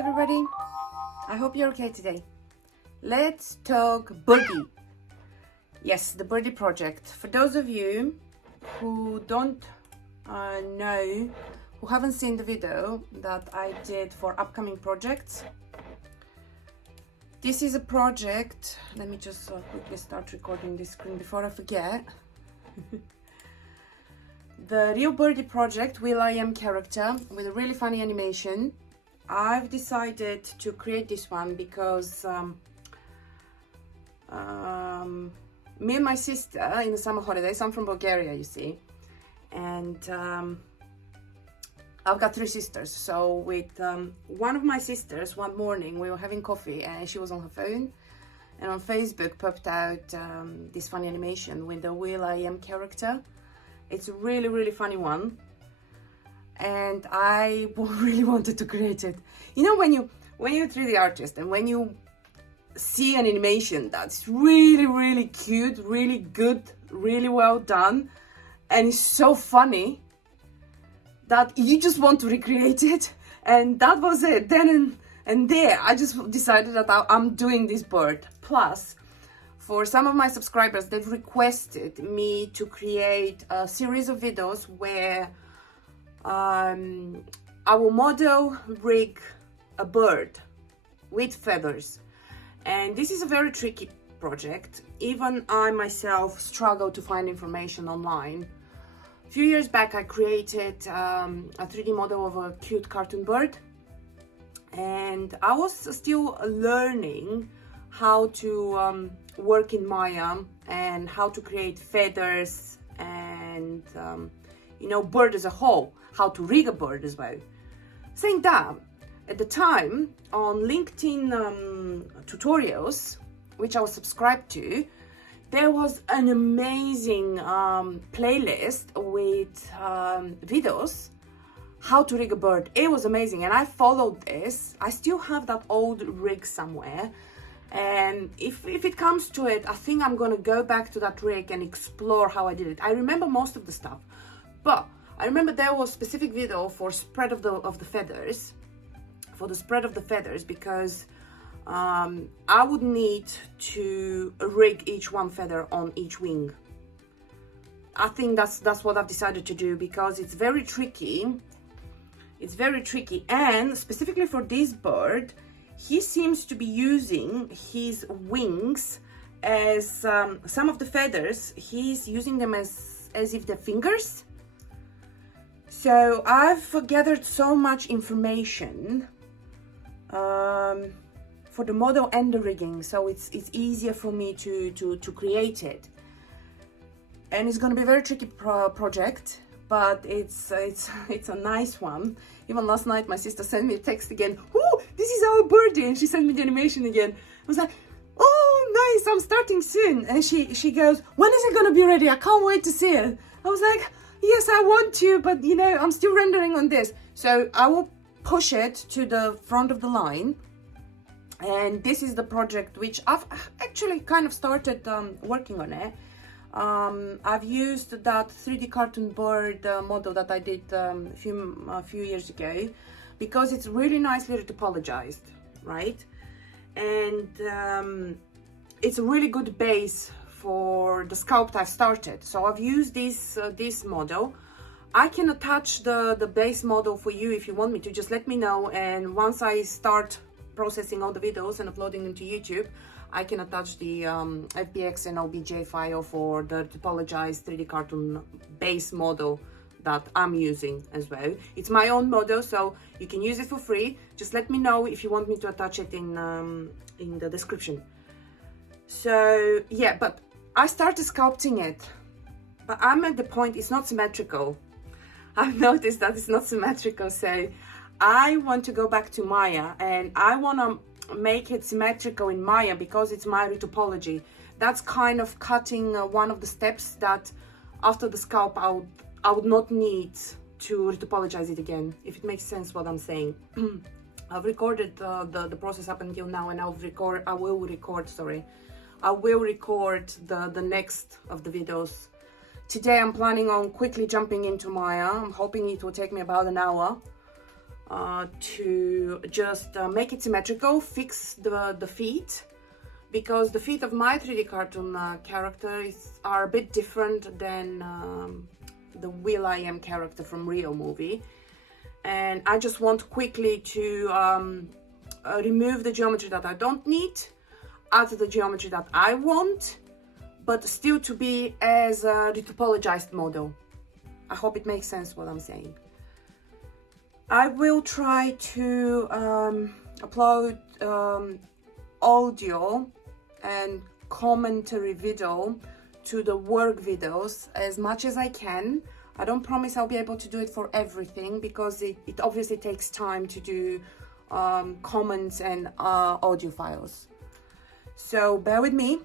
everybody, I hope you're okay today. Let's talk birdie. Yes, the Birdie Project. For those of you who don't know, who haven't seen the video that I did for upcoming projects, this is a project. Let me just quickly start recording this screen before I forget. The real Birdie Project will.i.am character with a really funny animation. I've decided to create this one because me and my sister in the summer holidays, I'm from Bulgaria, you see, and I've got three sisters. So with one of my sisters, one morning we were having coffee and she was on her phone, and on Facebook popped out this funny animation with the will.i.am character. It's a really funny one, and I really wanted to create it. You know, when you're a 3D artist and when you see an animation that's really cute, really good, really well done, and it's so funny that you just want to recreate it. And that was it. Then and there, I just decided that I'm doing this bird. Plus, for some of my subscribers, they've requested me to create a series of videos where I will model rig a bird with feathers. And this is a very tricky project. Even I myself struggle to find information online. A few years back I created a 3D model of a cute cartoon bird, and I was still learning how to work in Maya and how to create feathers and you know, bird as a whole, how to rig a bird as well. Saying that, at the time on LinkedIn tutorials, which I was subscribed to, there was an amazing playlist with videos how to rig a bird. It was amazing, and I followed this. I still have that old rig somewhere, and if it comes to it, I think I'm gonna go back to that rig and explore how I did it. I remember most of the stuff, but I remember there was a specific video for spread of the feathers, for the spread of the feathers, because I would need to rig each one feather on each wing. I think that's what I've decided to do, because it's very tricky. It's very tricky, and specifically for this bird, he seems to be using his wings as some of the feathers. He's using them as if they're fingers. So I've gathered so much information for the model and the rigging, so it's easier for me to create it. And it's going to be a very tricky project, but it's a nice one. Even last night my sister sent me a text again. Oh, this is our birdie, and she sent me the animation again. I was like, oh nice, I'm starting soon. And she goes, when is it going to be ready? I can't wait to see it. I was like, yes, I want to, but you know, I'm still rendering on this. So I will push it to the front of the line. And this is the project which I've actually kind of started working on it. I've used that 3D cartoon bird model that I did a few years ago, because it's really nicely retopologized, right? And it's a really good base for the sculpt I've started. So I've used this model. I can attach the base model for you if you want me to. Just let me know, and once I start processing all the videos and uploading them to YouTube, I can attach the FBX and OBJ file for the topologized 3D cartoon base model that I'm using as well. It's my own model, so you can use it for free. Just let me know if you want me to attach it in the description. So yeah, but I started sculpting it, but I'm at the point it's not symmetrical. I've noticed that it's not symmetrical, so I want to go back to Maya, and I want to make it symmetrical in Maya because it's my retopology. That's kind of cutting one of the steps that after the sculpt I would not need to retopologize it again, if it makes sense what I'm saying. I've recorded the process up until now, and I will record the next of the videos. Today I'm planning on quickly jumping into Maya. I'm hoping it will take me about an hour. to just make it symmetrical, fix the feet, because the feet of my 3D cartoon characters are a bit different than the will.i.am character from Rio movie. And I just want quickly to remove the geometry that I don't need, add the geometry that I want, but still to be as a retopologized model. I hope it makes sense what I'm saying. I will try to upload audio and commentary video to the work videos as much as I can. I don't promise I'll be able to do it for everything, because it obviously takes time to do comments and audio files. So bear with me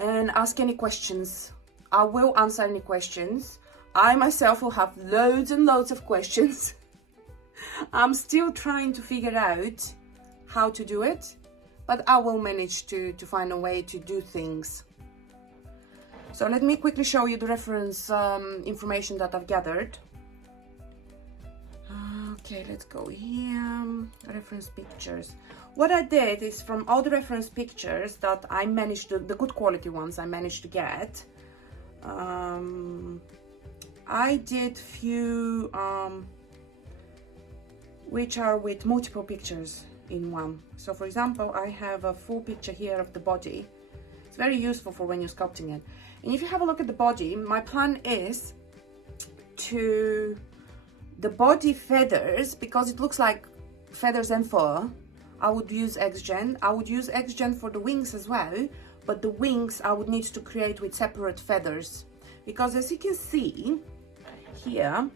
and ask any questions. I will answer any questions. I myself will have loads and loads of questions. I'm still trying to figure out how to do it, but I will manage to find a way to do things. So let me quickly show you the reference information that I've gathered. Okay, let's go here. Reference pictures. What I did is, from all the reference pictures that I managed, the good quality ones I managed to get, I did few which are with multiple pictures in one. So for example, I have a full picture here of the body. It's very useful for when you're sculpting it. And if you have a look at the body, my plan is to the body feathers, because it looks like feathers and fur, I would use XGen. I would use XGen for the wings as well, but the wings I would need to create with separate feathers, because as you can see here,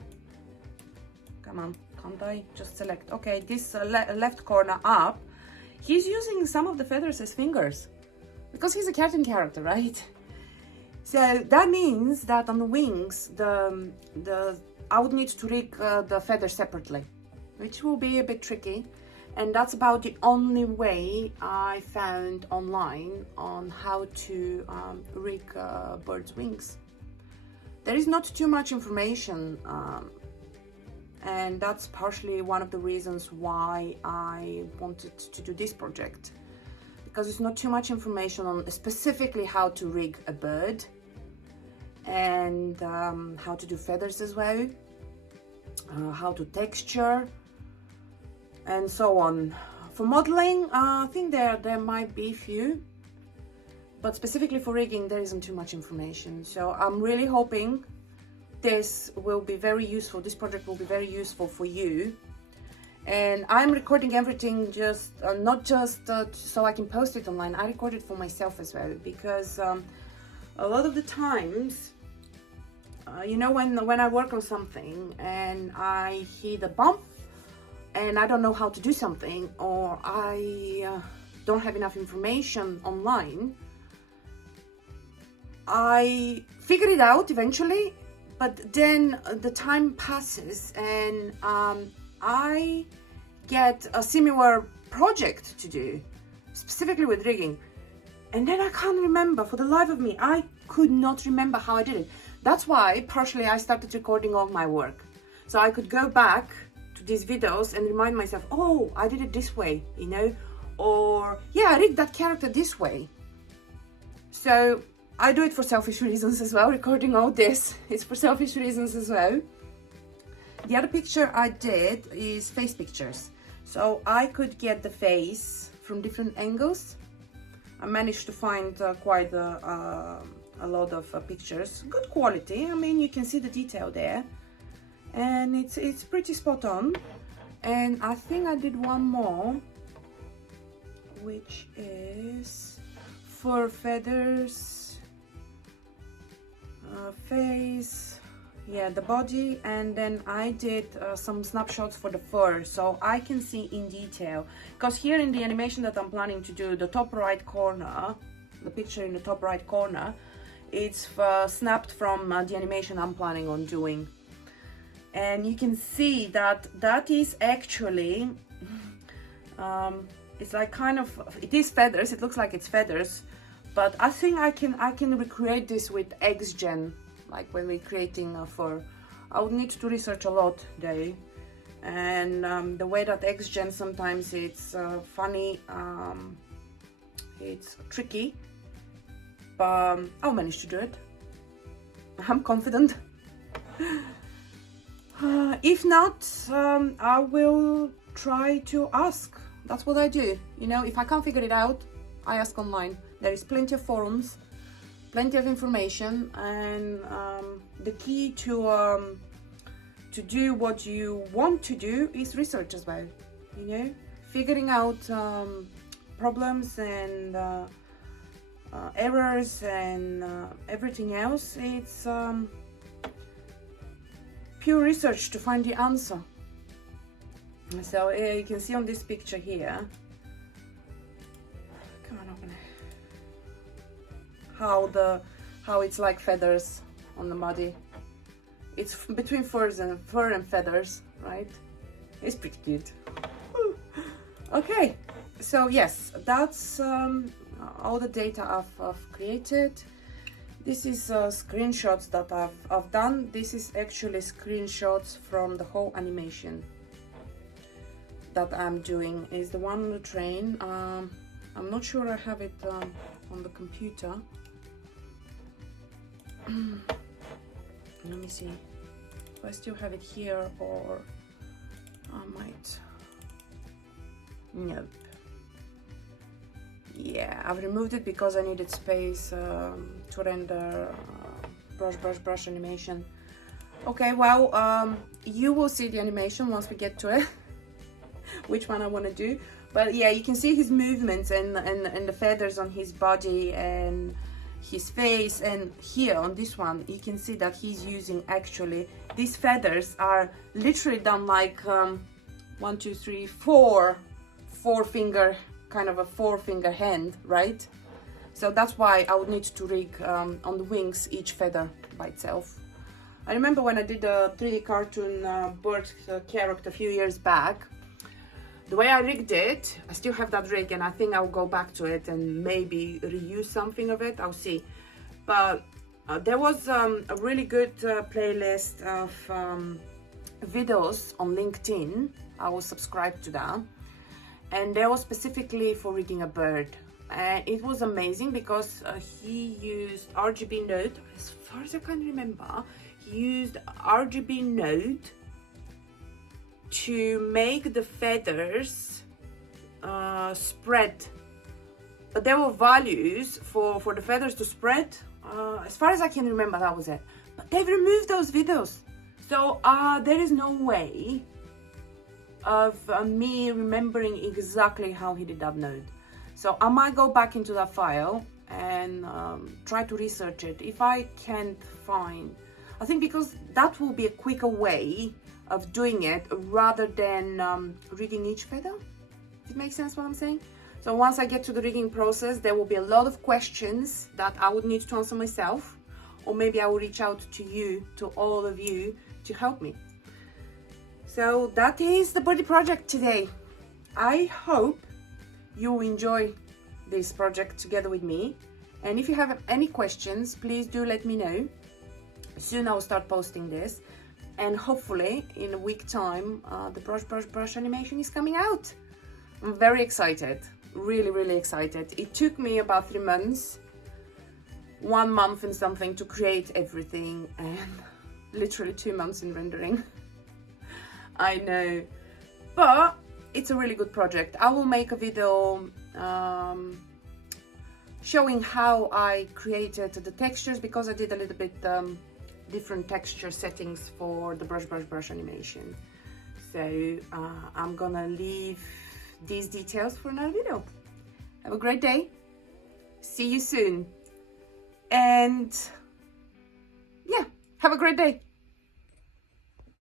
come on, can't I just select? Okay, this left corner up, he's using some of the feathers as fingers, because he's a cartoon character, right? So that means that on the wings, I would need to rig the feathers separately, which will be a bit tricky. And that's about the only way I found online on how to rig birds' wings. There is not too much information, and that's partially one of the reasons why I wanted to do this project, because there's not too much information on specifically how to rig a bird, and how to do feathers as well, how to texture, and so on. For modeling, I think there might be a few, but specifically for rigging there isn't too much information. So I'm really hoping this will be very useful. This project will be very useful for you. And I'm recording everything just not just so I can post it online. I record it for myself as well, because a lot of the times, you know, when I work on something and I hit a bump and I don't know how to do something, or I don't have enough information online, I figure it out eventually, but then the time passes and I get a similar project to do, specifically with rigging, and then I can't remember for the life of me. I could not remember how I did it. That's why partially I started recording all my work, so I could go back to these videos and remind myself, oh, I did it this way, you know, or yeah, I rigged that character this way. So I do it for selfish reasons as well. Recording all this is for selfish reasons as well. The other picture I did is face pictures, so I could get the face from different angles. I managed to find quite a lot of pictures, good quality. I mean, you can see the detail there, and it's pretty spot on. And I think I did one more, which is for feathers, face, yeah, the body, and then I did some snapshots for the fur, so I can see in detail. Because here in the animation that I'm planning to do, the top right corner, the picture in the top right corner, it's snapped from the animation I'm planning on doing. And you can see that that is actually, it's like kind of, it is feathers, it looks like it's feathers, but I think I can recreate this with XGen, like when we're creating a fur. I would need to research a lot though, and the way that XGen sometimes it's funny, it's tricky, but I'll manage to do it. I'm confident. If not, I will try to ask. That's what I do. You know, if I can't figure it out, I ask online. There is plenty of forums, plenty of information, and the key to do what you want to do is research as well. You know, figuring out problems and errors and everything else. It's pure research to find the answer. So you can see on this picture here, come on, open it, how it's like feathers on the muddy. It's between fur and feathers, right? It's pretty cute. Okay, so yes, that's all the data I've created. This is screenshots that I've done. This is actually screenshots from the whole animation that I'm doing. Is the one on the train. I'm not sure I have it on the computer. Let me see if I still have it here, or I might. Nope. Yeah, I've removed it because I needed space to render brush animation. Okay, well, you will see the animation once we get to it, which one I want to do. But yeah, you can see his movements and the feathers on his body and his face. And here on this one, you can see that he's using, actually, these feathers are literally done like 1, 2, 3, 4 finger, kind of a 4-finger hand, right? So that's why I would need to rig on the wings each feather by itself. I remember when I did a 3D cartoon bird character a few years back, the way I rigged it, I still have that rig, and I think I'll go back to it and maybe reuse something of it. I'll see. But there was a really good playlist of videos on LinkedIn. I was subscribed to that, and they were specifically for rigging a bird. And it was amazing because he used RGB node. As far as I can remember, he used RGB node to make the feathers spread. But there were values for the feathers to spread. As far as I can remember, that was it. But they've removed those videos. So there is no way of me remembering exactly how he did that node. So I might go back into that file and try to research it if I can't find. I think because that will be a quicker way of doing it rather than rigging each feather. Does it make sense what I'm saying? So once I get to the rigging process, there will be a lot of questions that I would need to answer myself, or maybe I will reach out to you, to all of you, to help me. So that is the Birdie Project today. I hope you enjoy this project together with me. And if you have any questions, please do let me know. Soon I'll start posting this. And hopefully in a week time, the brush animation is coming out. I'm very excited, really excited. It took me about 3 months, 1 month and something to create everything, and literally 2 months in rendering. I know, but it's a really good project. I will make a video showing how I created the textures, because I did a little bit different texture settings for the brush animation. So I'm gonna leave these details for another video. Have a great day. See you soon. And yeah, have a great day.